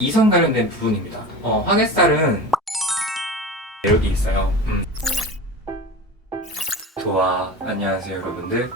이성 관련된 부분입니다. 어, 화개살은 여기 있어요. 음. 도와 안녕하세요 여러분들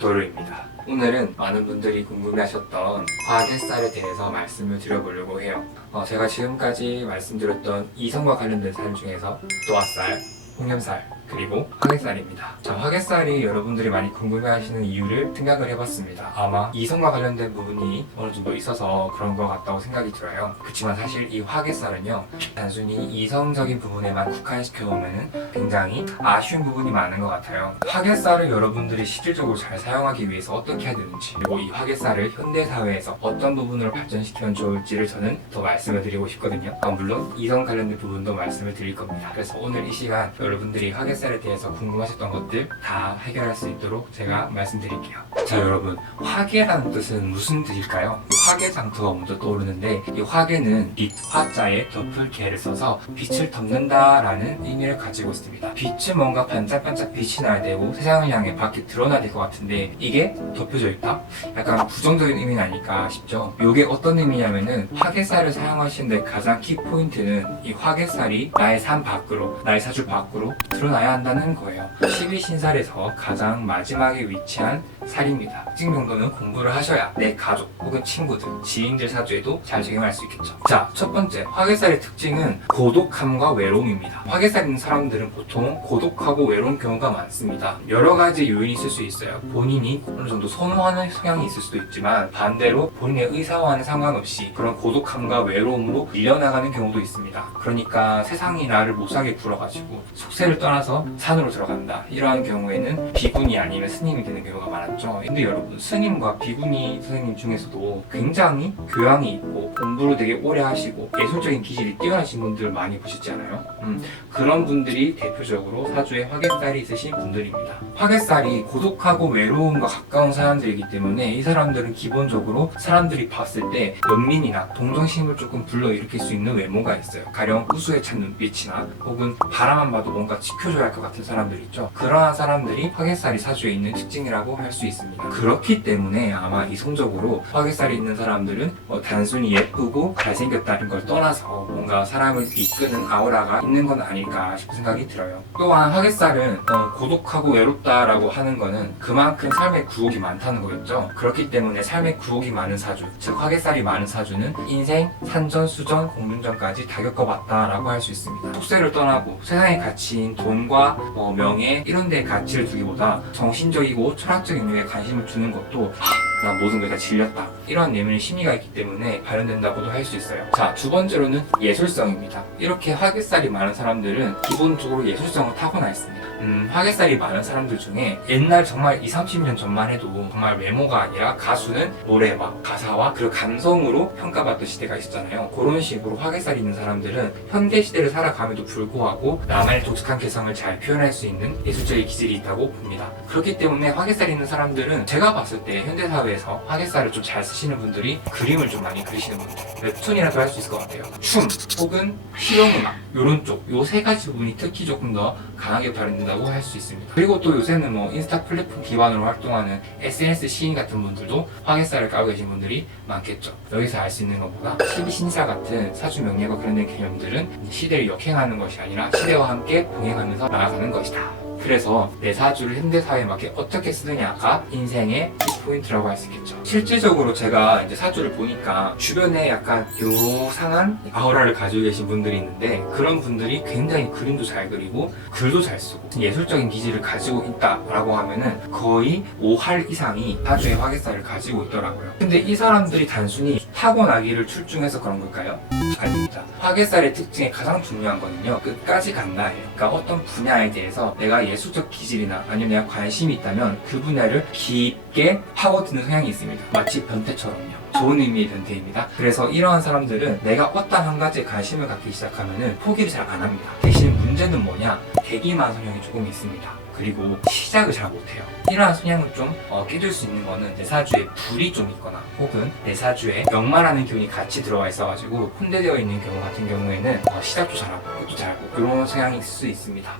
도르입니다. 오늘은 많은 분들이 궁금해하셨던 화개살에 대해서 말씀을 드려보려고 해요. 어, 제가 지금까지 말씀드렸던 이성과 관련된 살 중에서 도화살, 홍염살, 그리고 화개살입니다. 자, 화개살이 여러분들이 많이 궁금해하시는 이유를 생각을 해봤습니다. 아마 이성과 관련된 부분이 어느 정도 있어서 그런 것 같다고 생각이 들어요. 그렇지만 사실 이 화개살은요, 단순히 이성적인 부분에만 국한시켜 놓으면 굉장히 아쉬운 부분이 많은 것 같아요. 화개살을 여러분들이 실질적으로 잘 사용하기 위해서 어떻게 해야 되는지, 그리고 이 화개살을 현대 사회에서 어떤 부분으로 발전시키면 좋을지를 저는 더 말씀을 드리고 싶거든요. 아, 물론 이성 관련된 부분도 말씀을 드릴 겁니다. 그래서 오늘 이 시간 여러분들이 화개살에 대해서 궁금하셨던 것들 다 해결할 수 있도록 제가 말씀드릴게요. 자, 여러분, 화개라는 뜻은 무슨 뜻일까요? 화개 장터가 먼저 떠오르는데 이 화개는 빛, 화자에 덮을 개를 써서 빛을 덮는다 라는 의미를 가지고 있습니다. 빛은 뭔가 반짝반짝 빛이 나야 되고 세상을 향해 밖에 드러나야 될 것 같은데 이게 덮여져 있다? 약간 부정적인 의미는 아닐까 싶죠. 이게 어떤 의미냐면은 화개살을 사용하시는데 가장 키포인트는 이 화개살이 나의 삶 밖으로, 나의 사주 밖으로 드러나야 한다는 거예요. 12신살에서 가장 마지막에 위치한 살입니다. 특징 정도는 공부를 하셔야 내 가족 혹은 친구들, 지인들 사주에도 잘 적용할 수 있겠죠. 자, 첫 번째, 화개살의 특징은 고독함과 외로움입니다. 화개살 있는 사람들은 보통 고독하고 외로운 경우가 많습니다. 여러 가지 요인이 있을 수 있어요. 본인이 어느 정도 선호하는 성향이 있을 수도 있지만 반대로 본인의 의사와는 상관없이 그런 고독함과 외로움으로 밀려나가는 경우도 있습니다. 그러니까 세상이 나를 못사게 굴어가지고 속세를 떠나서 산으로 들어간다. 이러한 경우에는 비군이 아니면 스님이 되는 경우가 많았죠. 근데 여러분 스님과 비군이 선생님 중에서도 굉장히 교양이 있고 공부를 되게 오래 하시고 예술적인 기질이 뛰어나신 분들 많이 보셨지 않아요? 음, 그런 분들이 대표적으로 사주에 화개살이 있으신 분들입니다. 화개살이 고독하고 외로움과 가까운 사람들이기 때문에 이 사람들은 기본적으로 사람들이 봤을 때 연민이나 동정심을 조금 불러일으킬 수 있는 외모가 있어요. 가령 우수에 찬 눈빛이나 혹은 바라만 봐도 뭔가 지켜줘야 할 것 같은 사람들 있죠. 그러한 사람들이 화개살이 사주에 있는 특징이라고 할 수 있습니다. 그렇기 때문에 아마 이성적으로 화개살이 있는 사람들은 뭐 단순히 예쁘고 잘생겼다는 걸 떠나서 뭔가 사람을 이끄는 아우라가 있는 건 아닐까 싶은 생각이 들어요. 또한 화개살은 어, 고독하고 외롭다라고 하는 거는 그만큼 삶의 구옥이 많다는 거였죠. 그렇기 때문에 삶의 구옥이 많은 사주, 즉 화개살이 많은 사주는 인생 산전, 수전, 공륜전까지 다 겪어봤다라고 할 수 있습니다. 속세를 떠나고 세상의 가치 인 돈과 뭐 명예 이런 데 가치를 두기보다 정신적이고 철학적인 유에 관심을 두는 것도 하, 나 모든 걸다 질렸다. 이런 내면의 심리가 있기 때문에 발현된다고도 할 수 있어요. 자, 두 번째로는 예술성입니다. 이렇게 화개살이 많은 사람들은 기본적으로 예술성을 타고나 있습니다. 음, 화개살이 많은 사람들 중에 옛날 정말 2, 30년 전만 해도 정말 외모가 아니라 가수는 노래와 가사와 그리고 감성으로 평가받던 시대가 있었잖아요. 그런 식으로 화개살이 있는 사람들은 현대 시대를 살아감에도 불구하고 나만의 독특한 개성을 잘 표현할 수 있는 예술적인 기질이 있다고 봅니다. 그렇기 때문에 화개살이 있는 사람들은 제가 봤을 때 현대 사회 에서 화개살을 좀잘 쓰시는 분들이 그림을 좀 많이 그리시는 분들 웹툰이라도 할 수 있을 것 같아요. 춤 혹은 실용음악 이런 쪽 요 세 가지 부분이 특히 조금 더 강하게 발현된다고 할 수 있습니다. 그리고 또 요새는 뭐 인스타 플랫폼 기반으로 활동하는 SNS 시인 같은 분들도 화개살을 까고 계신 분들이 많겠죠. 여기서 알 수 있는 것보다 12신사 같은 사주 명예가 관련된 개념들은 시대를 역행하는 것이 아니라 시대와 함께 동행하면서 나아가는 것이다. 그래서 내 사주를 현대사회에 맞게 어떻게 쓰느냐가 인생의 포인트라고 할 수 있겠죠. 실질적으로 제가 이제 사주를 보니까 주변에 약간 요상한 아우라를 가지고 계신 분들이 있는데 그런 분들이 굉장히 그림도 잘 그리고 글도 잘 쓰고 예술적인 기질을 가지고 있다라고 하면은 거의 5할 이상이 사주의 화개살을 가지고 있더라고요. 근데 이 사람들이 단순히 타고나기를 출중해서 그런 걸까요? 아닙니다. 화개살의 특징의 가장 중요한 거는요, 끝까지 간다예요. 그러니까 어떤 분야에 대해서 내가 예술적 기질이나 아니면 내가 관심이 있다면 그 분야를 깊게 파고드는 성향이 있습니다. 마치 변태처럼요. 좋은 의미의 변태입니다. 그래서 이러한 사람들은 내가 어떤 한 가지에 관심을 갖기 시작하면은 포기를 잘 안 합니다. 대신 문제는 뭐냐? 대기만 성향이 조금 있습니다. 그리고 시작을 잘 못해요. 이러한 성향을 좀 어, 깨줄 수 있는 거는 내 사주에 불이 좀 있거나 혹은 내 사주에 역마라는 기운이 같이 들어와 있어가지고 혼대되어 있는 경우 같은 경우에는 어, 시작도 잘하고 끝도 잘하고 그런 성향이 있을 수 있습니다.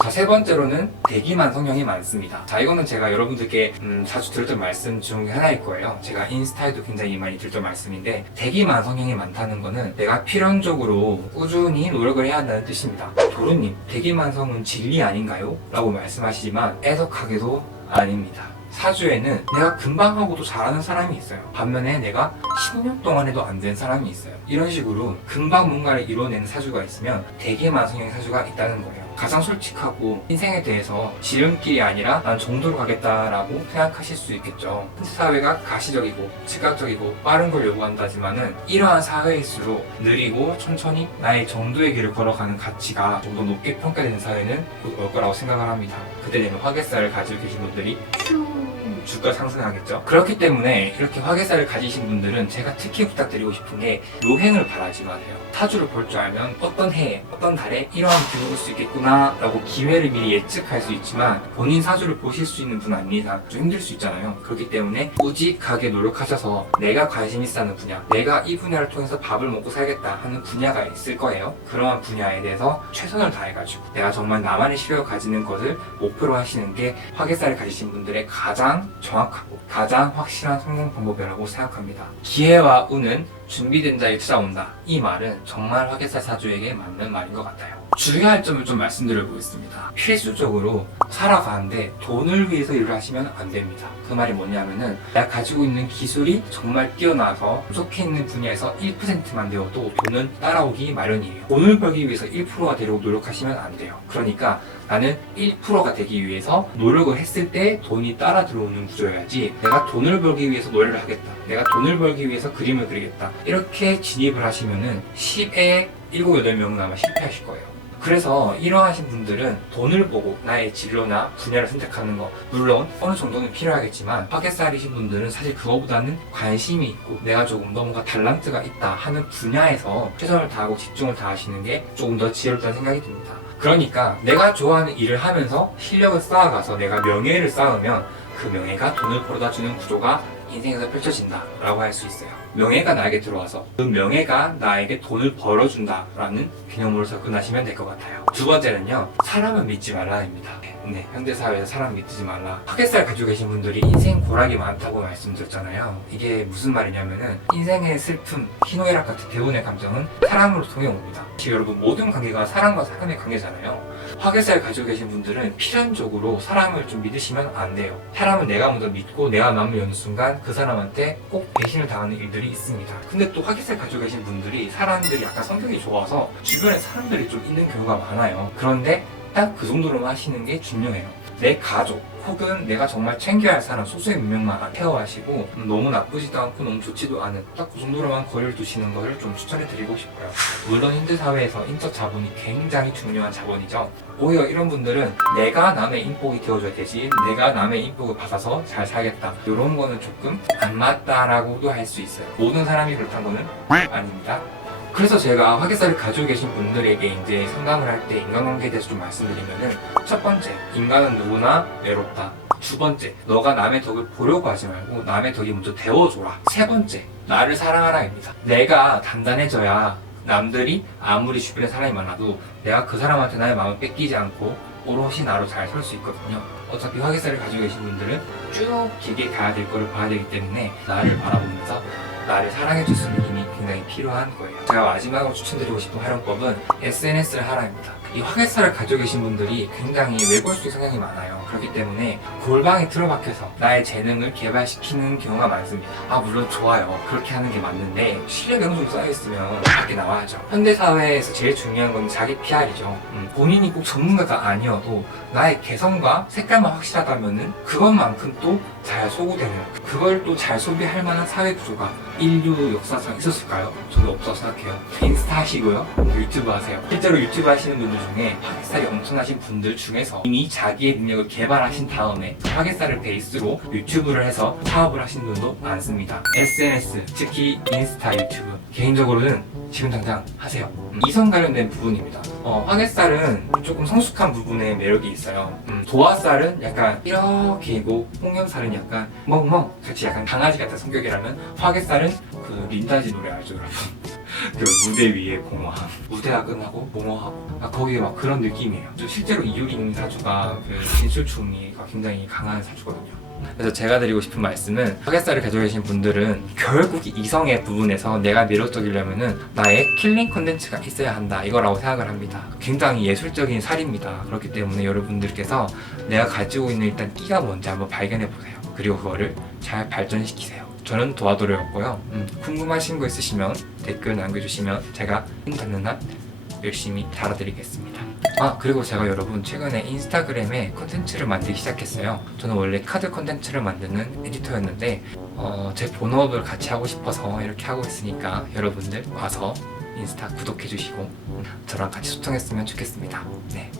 자, 세 번째로는 대기만 성형이 많습니다. 자, 이거는 제가 여러분들께 음, 자주 들었던 말씀 중에 하나일 거예요. 제가 인스타에도 굉장히 많이 들었던 말씀인데 대기만 성형이 많다는 거는 내가 필연적으로 꾸준히 노력을 해야 한다는 뜻입니다. 도루님, 대기만성은 진리 아닌가요? 라고 말씀하시지만 애석하게도 아닙니다. 사주에는 내가 금방 하고도 잘하는 사람이 있어요. 반면에 내가 10년 동안 해도 안 된 사람이 있어요. 이런 식으로 금방 뭔가를 이뤄내는 사주가 있으면 대기만성형 사주가 있다는 거예요. 가장 솔직하고 인생에 대해서 지름길이 아니라 난 정도로 가겠다라고 생각하실 수 있겠죠. 사회가 가시적이고 즉각적이고 빠른 걸 요구한다지만은 이러한 사회일수록 느리고 천천히 나의 정도의 길을 걸어가는 가치가 좀 더 높게 평가되는 사회는 곧올 거라고 생각을 합니다. 그때 되면 화개살을 가지고 계신 분들이 슈 주가 상승하겠죠. 그렇기 때문에 이렇게 화개살을 가지신 분들은 제가 특히 부탁드리고 싶은 게 요행을 바라지 마세요. 타주를 볼 줄 알면 어떤 해에 어떤 달에 이러한 볼수 있겠구나 라고 기회를 미리 예측할 수 있지만 본인 사주를 보실 수 있는 분 아닌 이상 좀 힘들 수 있잖아요. 그렇기 때문에 꾸직하게 노력하셔서 내가 관심 있어 하는 분야 내가 이 분야를 통해서 밥을 먹고 살겠다 하는 분야가 있을 거예요. 그러한 분야에 대해서 최선을 다해가지고 내가 정말 나만의 실력을 가지는 것을 목표로 하시는 게 화개살을 가지신 분들의 가장 정확하고 가장 확실한 성공 방법이라고 생각합니다. 기회와 운은 준비된 자에 찾아온다. 이 말은 정말 화개살 사주에게 맞는 말인 것 같아요. 주의할 점을 좀 말씀드려 보겠습니다. 필수적으로 살아가는데 돈을 위해서 일을 하시면 안 됩니다. 그 말이 뭐냐면은 내가 가지고 있는 기술이 정말 뛰어나서 속해 있는 분야에서 1%만 되어도 돈은 따라오기 마련이에요. 돈을 벌기 위해서 1%가 되려고 노력하시면 안 돼요. 그러니까 나는 1%가 되기 위해서 노력을 했을 때 돈이 따라 들어오는 구조여야지 내가 돈을 벌기 위해서 노래를 하겠다. 내가 돈을 벌기 위해서 그림을 그리겠다. 이렇게 진입을 하시면은 10에 7, 8명은 아마 실패하실 거예요. 그래서 이러하신 분들은 돈을 보고 나의 진로나 분야를 선택하는 거 물론 어느 정도는 필요하겠지만 화개살이신 분들은 사실 그거보다는 관심이 있고 내가 조금 더 뭔가 달란트가 있다 하는 분야에서 최선을 다하고 집중을 다하시는 게 조금 더 지혜롭다는 생각이 듭니다. 그러니까 내가 좋아하는 일을 하면서 실력을 쌓아가서 내가 명예를 쌓으면 그 명예가 돈을 벌어다 주는 구조가 인생에서 펼쳐진다라고 할 수 있어요. 명예가 나에게 들어와서 그 명예가 나에게 돈을 벌어준다라는 개념으로 접근하시면 될 것 같아요. 두 번째는요, 사람은 믿지 말라입니다. 네, 현대사회에서 사람 믿지 말라. 화개살 가지고 계신 분들이 인생 고락이 많다고 말씀드렸잖아요. 이게 무슨 말이냐면은 인생의 슬픔, 희노애락 같은 대부분의 감정은 사람으로 통해 옵니다. 여러분 모든 관계가 사람과 사람의 관계잖아요. 화개살 가지고 계신 분들은 필연적으로 사람을 좀 믿으시면 안 돼요. 사람은 내가 먼저 믿고 내가 마음을 여는 순간 그 사람한테 꼭 배신을 당하는 일들이 있습니다. 근데 또 화개살 가지고 계신 분들이 사람들이 약간 성격이 좋아서 주변에 사람들이 좀 있는 경우가 많아요. 그런데 딱 그 정도로만 하시는 게 중요해요. 내 가족 혹은 내가 정말 챙겨야 할 사람 소수의 몇명만 케어하시고 음, 너무 나쁘지도 않고 너무 좋지도 않은 딱 그 정도로만 거리를 두시는 것을 좀 추천해 드리고 싶어요. 물론 현대 사회에서 인적 자본이 굉장히 중요한 자본이죠. 오히려 이런 분들은 내가 남의 인복이 되어줘야 되지 내가 남의 인복을 받아서 잘 살겠다 이런 거는 조금 안 맞다라고도 할 수 있어요. 모든 사람이 그렇다는 거는 아닙니다. 그래서 제가 화개살을 가지고 계신 분들에게 이제 상담을 할 때 인간관계에 대해서 좀 말씀드리면은 첫 번째, 인간은 누구나 외롭다. 두 번째, 너가 남의 덕을 보려고 하지 말고 남의 덕이 먼저 되어줘라. 세 번째, 나를 사랑하라입니다. 내가 단단해져야 남들이 아무리 주변에 사람이 많아도 내가 그 사람한테 나의 마음을 뺏기지 않고 오롯이 나로 잘 설 수 있거든요. 어차피 화개살을 가지고 계신 분들은 쭉 길게 가야 될 거를 봐야 되기 때문에 나를 바라보면서 나를 사랑해줄 수 있는 굉장히 필요한 거예요. 제가 마지막으로 추천드리고 싶은 활용법은 SNS를 하라입니다. 이 화개살을 가지고 계신 분들이 굉장히 외골수의 성향이 많아요. 그렇기 때문에 골방에 틀어박혀서 나의 재능을 개발시키는 경우가 많습니다. 아 물론 좋아요. 그렇게 하는 게 맞는데 실력이 어느 쌓여있으면 밖에 나와야죠. 현대사회에서 제일 중요한 건 자기 PR이죠. 음, 본인이 꼭 전문가가 아니어도 나의 개성과 색깔만 확실하다면은 그것만큼 또 잘 소구되는 그걸 또 잘 소비할 만한 사회 구조가 인류 역사상 있었을까요? 저는 없다고 생각해요. 인스타 하시고요. 유튜브 하세요. 실제로 유튜브 하시는 분들 중에 화개살이 엄청나신 분들 중에서 이미 자기의 능력을 개발하신 다음에 화개살을 베이스로 유튜브를 해서 사업을 하시는 분도 많습니다. SNS, 특히 인스타, 유튜브 개인적으로는 지금 당장 하세요. 음, 이성 관련된 부분입니다. 어, 화개살은 조금 성숙한 부분에 매력이 있어요. 음, 도화살은 약간 이렇게이고 홍염살은 약간 멍멍 같이 약간 강아지 같은 성격이라면 화개살은 그 린다지 노래 알죠 여러분? 그 무대 위에 공허함 무대가 끝나고 공허하고 아, 거기에 막 그런 느낌이에요 저 실제로 이유린 사주가 그 진술충이가 굉장히 강한 사주거든요 그래서 제가 드리고 싶은 말씀은 하객살을 가지고 계신 분들은 결국 이성의 부분에서 내가 매력적이려면은 나의 킬링 컨텐츠가 있어야 한다 이거라고 생각을 합니다. 굉장히 예술적인 살입니다. 그렇기 때문에 여러분들께서 내가 가지고 있는 일단 끼가 뭔지 한번 발견해 보세요. 그리고 그거를 잘 발전시키세요. 저는 도와드렸고요. 음, 궁금하신 거 있으시면 댓글 남겨주시면 제가 닿는 한 열심히 달아드리겠습니다 아 그리고 제가 여러분 최근에 인스타그램에 컨텐츠를 만들기 시작했어요 저는 원래 카드 컨텐츠를 만드는 에디터였는데 어, 제 본업을 같이 하고 싶어서 이렇게 하고 있으니까 여러분들 와서 인스타 구독해주시고 저랑 같이 소통했으면 좋겠습니다 네.